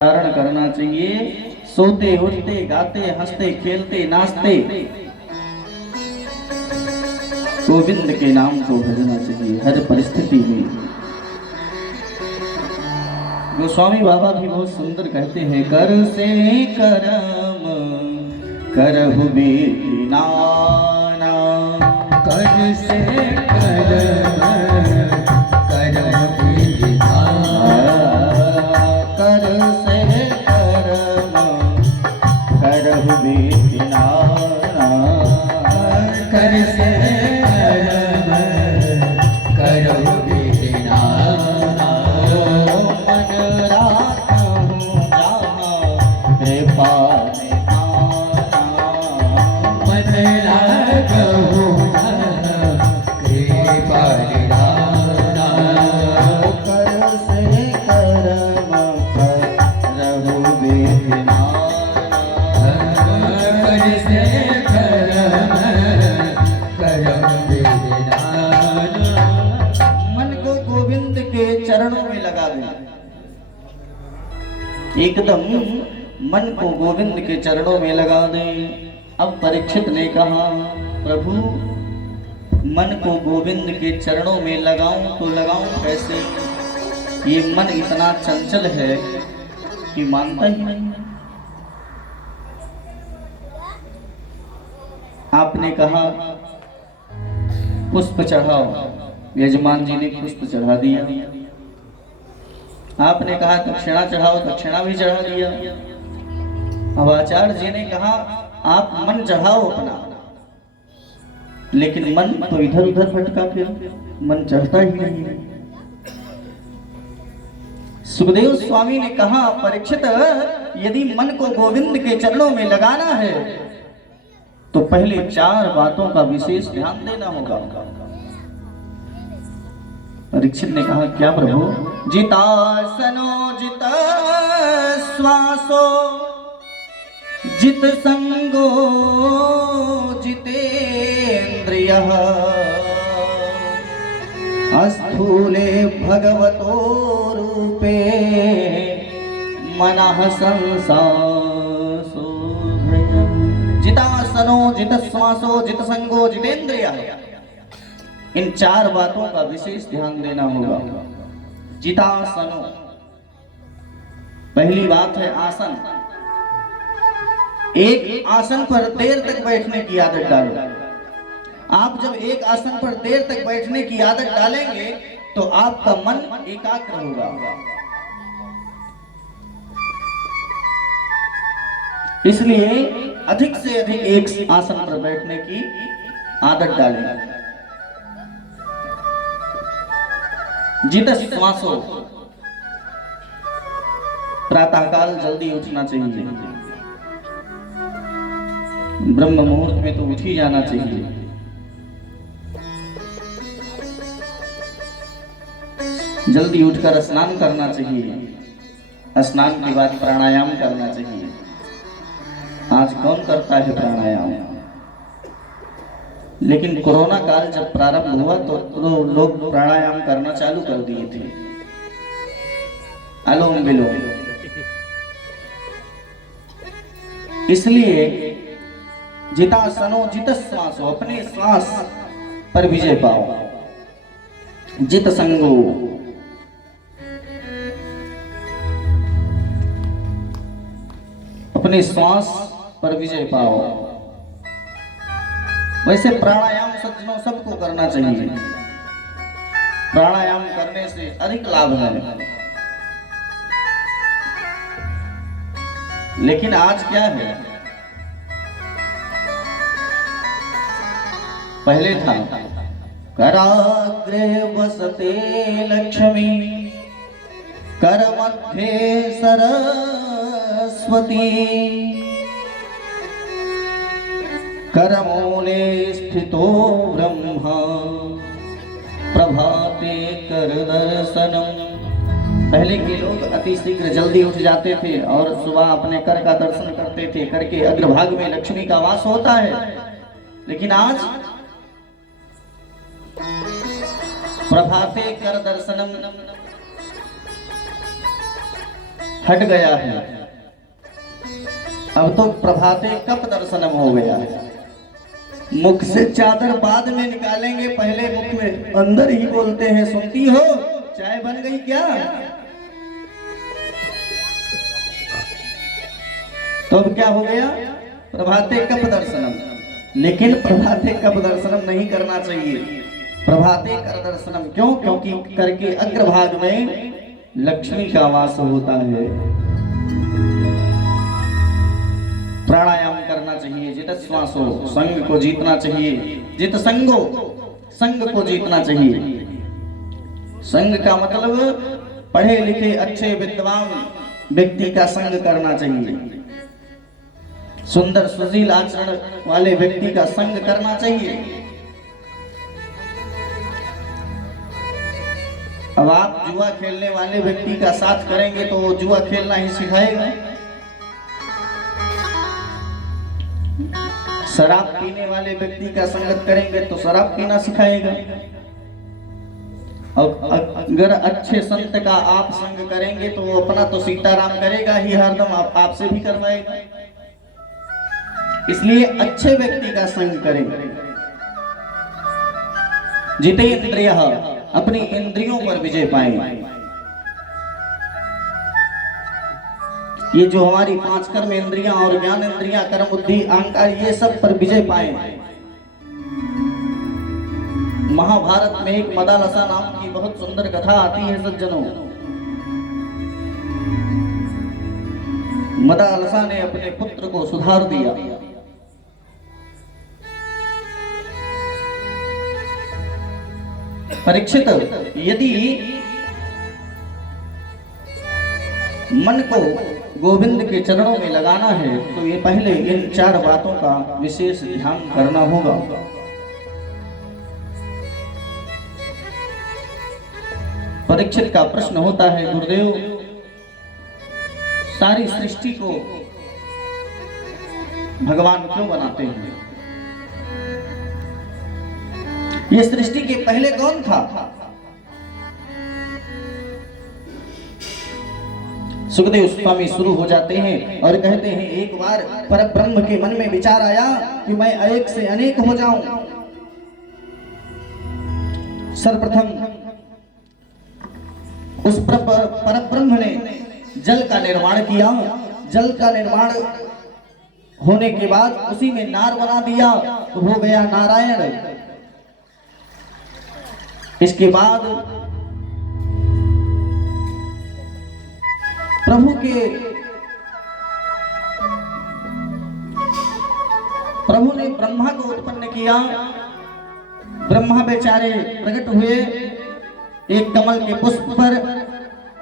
धारण करना चाहिए। सोते उठते गाते हंसते खेलते नाचते गोविंद के नाम को भजना चाहिए हर परिस्थिति में। गोस्वामी बाबा भी बहुत सुंदर कहते हैं, कर से करम करहु नाना, कर से करम करहु कर से करम करहु नाना, कर से करम करहु नाना, मन राखहु जहाँ कृपा निधाना, मन राखहु कृपा निधाना, कर से करम करहु नाना, कर से करम करहु नाना। मन को गोविंद के चरणों में लगा दे। एकदम मन को गोविंद के चरणों में लगा दे। अब परीक्षित ने कहा, प्रभु मन को गोविंद के चरणों में लगाऊं तो लगाऊं कैसे? ये मन इतना चंचल है कि मानता ही नहीं। आपने कहा पुष्प चढ़ाओ, यजमान जी ने पुष्प चढ़ा दिया। आपने कहा दक्षिणा चढ़ाओ, दक्षिणा भी चढ़ा दिया। अब आचार्य जी ने कहा आप मन चढ़ाओ अपना, लेकिन मन तो इधर उधर भटका, फिर मन चढ़ता ही नहीं। सुखदेव स्वामी ने कहा, परीक्षित यदि मन को गोविंद के चरणों में लगाना है तो पहले 4 बातों का विशेष ध्यान देना होगा। परीक्षित ने कहा, क्या प्रभु? जितासनो जित श्वासो जित संगो जितेन्द्रियः अस्थूले भगवतो रूपे मनः संसासो भयम्। जितासनो जित श्वासो जित संगो जितेन्द्रियः, इन 4 बातों का विशेष ध्यान देना होगा। जितासनो, पहली बात है आसन। एक आसन पर देर तक बैठने की आदत डालो। आप जब एक आसन पर देर तक बैठने की आदत डालेंगे तो आपका मन एकाग्र होगा। इसलिए अधिक से अधिक एक आसन पर बैठने की आदत डालें। जित श्वासो, प्रातःकाल जल्दी उठना चाहिए। ब्रह्म मुहूर्त में तो उठ ही जाना चाहिए। जल्दी उठकर स्नान करना चाहिए। स्नान के बाद प्राणायाम करना चाहिए। आज कौन करता है प्राणायाम? लेकिन कोरोना काल जब प्रारंभ हुआ तो लोग प्राणायाम करना चालू कर दिए थे, अनुलोम विलोम। इसलिए जितासनो जित श्वासो, अपने श्वास पर विजय पाओ। जित संगो, अपने श्वास पर विजय पाओ। वैसे प्राणायाम सज्जनों सबको करना चाहिए। प्राणायाम करने से अधिक लाभ है। लेकिन आज क्या है? पहले था कराग्रे वसते लक्ष्मी कर मध्ये सरस्वती करमूले स्थितो ब्रह्मा प्रभाते कर दर्शनम। पहले के लोग अति शीघ्र जल्दी उठ जाते थे और सुबह अपने कर का दर्शन करते थे। कर के अग्रभाग में लक्ष्मी का वास होता है। लेकिन आज प्रभाते कर दर्शनम, हट गया है। अब तो प्रभाते कब दर्शनम हो गया है। मुख से चादर बाद में निकालेंगे, पहले मुख में अंदर ही बोलते हैं, सुनती हो चाय बन गई क्या। तो अब क्या हो गया, प्रभाते कब दर्शनम। लेकिन प्रभाते कब दर्शनम नहीं करना चाहिए, प्रभाते कर दर्शनम। क्यों, क्योंकि करके अग्रभाग में लक्ष्मी का वास होता है। प्राणायाम करना चाहिए, जित श्वासो संग को जीतना चाहिए, जित संगो संग को जीतना चाहिए। संग का मतलब पढ़े लिखे अच्छे विद्वान व्यक्ति का संग करना चाहिए, सुंदर सुशील आचरण वाले व्यक्ति का संग करना चाहिए। अब आप जुआ खेलने वाले व्यक्ति का साथ करेंगे तो वो जुआ खेलना ही सिखाएगा। शराब पीने वाले व्यक्ति का संगत करेंगे तो शराब पीना सिखाएगा। और अगर अच्छे संत का आप संग करेंगे तो वो अपना तो सीताराम करेगा ही हरदम, आपसे भी करवाएगा। इसलिए अच्छे व्यक्ति का संग करेंगे। जितेंद्रियः, अपनी इंद्रियों पर विजय पाएंगे। ये जो हमारी 5 कर्म इंद्रियां और ज्ञान इंद्रियां, कर्म बुद्धि अहंकार, ये सब पर विजय पाए। महाभारत में एक मदालसा नाम की बहुत सुंदर कथा आती है सज्जनों। मदालसा ने अपने पुत्र को सुधार दिया। परीक्षित, यदि मन को गोविंद के चरणों में लगाना है तो ये पहले इन 4 बातों का विशेष ध्यान करना होगा। परीक्षित का प्रश्न होता है, गुरुदेव सारी सृष्टि को भगवान क्यों बनाते हैं? ये सृष्टि के पहले कौन था? सुखदेव स्वामी शुरू हो जाते हैं और कहते हैं, एक बार परब्रह्म के मन में विचार आया कि मैं एक से अनेक हो जाऊं। सर्वप्रथम उस परब्रह्म ने जल का निर्माण किया। जल का निर्माण होने के बाद उसी में नार बना दिया तो हो गया नारायण। इसके बाद प्रभु ने ब्रह्मा को उत्पन्न किया। ब्रह्मा बेचारे प्रकट हुए एक कमल के पुष्प पर,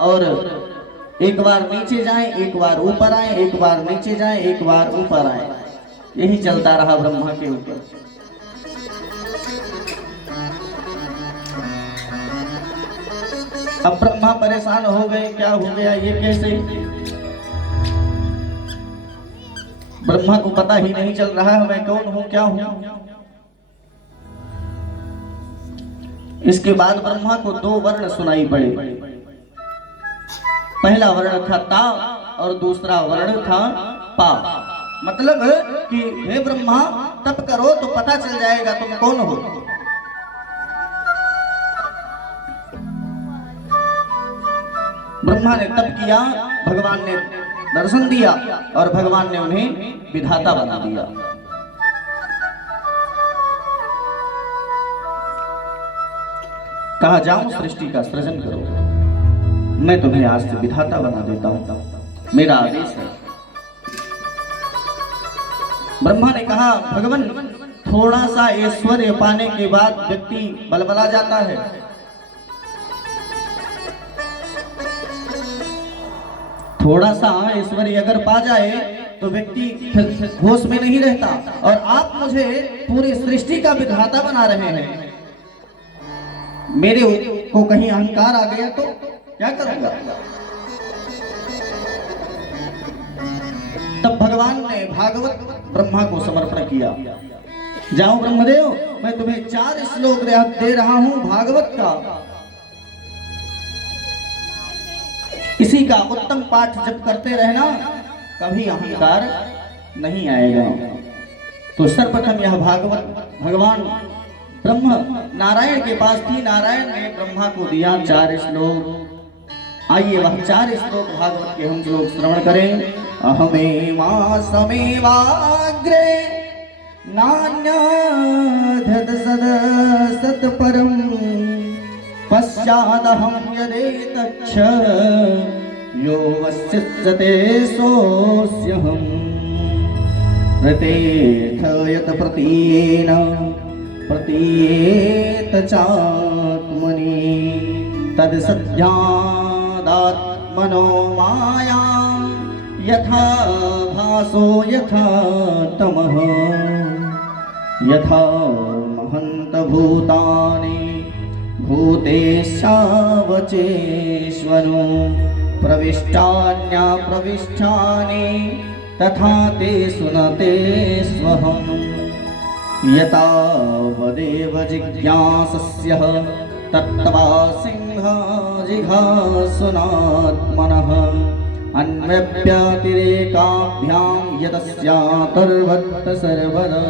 और एक बार नीचे जाएं, एक बार ऊपर आए, एक बार नीचे जाएं, एक बार ऊपर आए। यही चलता रहा ब्रह्मा के ऊपर। अब ब्रह्मा परेशान हो गए, क्या हो गया, ये कैसे? ब्रह्मा को पता ही नहीं चल रहा है मैं कौन हूं, क्या हूं। इसके बाद ब्रह्मा को 2 वर्ण सुनाई पड़े। पहला वर्ण था ता और दूसरा वर्ण था पा। मतलब कि हे ब्रह्मा, तप करो तो पता चल जाएगा तुम कौन हो। ब्रह्मा ने तप किया, भगवान ने दर्शन दिया और भगवान ने उन्हें विधाता बना दिया। कहा, जाओ सृष्टि का सृजन करो, मैं तुम्हें आज से विधाता बना देता हूं, मेरा आदेश है। ब्रह्मा ने कहा, भगवान थोड़ा सा ऐश्वर्य पाने के बाद व्यक्ति बलबला जाता है। थोड़ा सा ऐश्वर्य अगर पा जाए तो व्यक्ति फिर होश में नहीं रहता। और आप मुझे पूरी सृष्टि का विधाता बना रहे हैं, मेरे को कहीं अहंकार आ गया तो क्या करूंगा? तब भगवान ने भागवत ब्रह्मा को समर्पण किया। जाओ ब्रह्मदेव, मैं तुम्हें 4 श्लोक दे रहा हूं भागवत का। इसी इसी का उत्तम पाठ जब करते रहना, कभी अहंकार नहीं आएगा। तो सर्वप्रथम यह भागवत भगवान ब्रह्म नारायण के पास थी। नारायण ने ब्रह्मा को दिया 4 श्लोक। आइए वह 4 श्लोक भागवत के हम लोग श्रवण करें। अहमेवासमेवाग्रे नान्यद्यत् सदसत्परं पश्चादहं यदेतच्छ यो वसिष्यते सोऽस्यहम् प्रतीयत प्रतीयेन प्रतीयेत चात्मनि तद्सद्यादात्मनो माया यथा भासो यथा तमः यथा महन्तभूतानि भूतेशावचेष्वनु प्रविष्टान्याप्रविष्टानि तथा ते सुनते स्वहम् यतावदेव जिज्ञासस्य तत्त्वा सिंहाजिघासुनात्मनः अन्वप्यतिरेकाभ्यां यतस्यातर्वत् सर्वदा।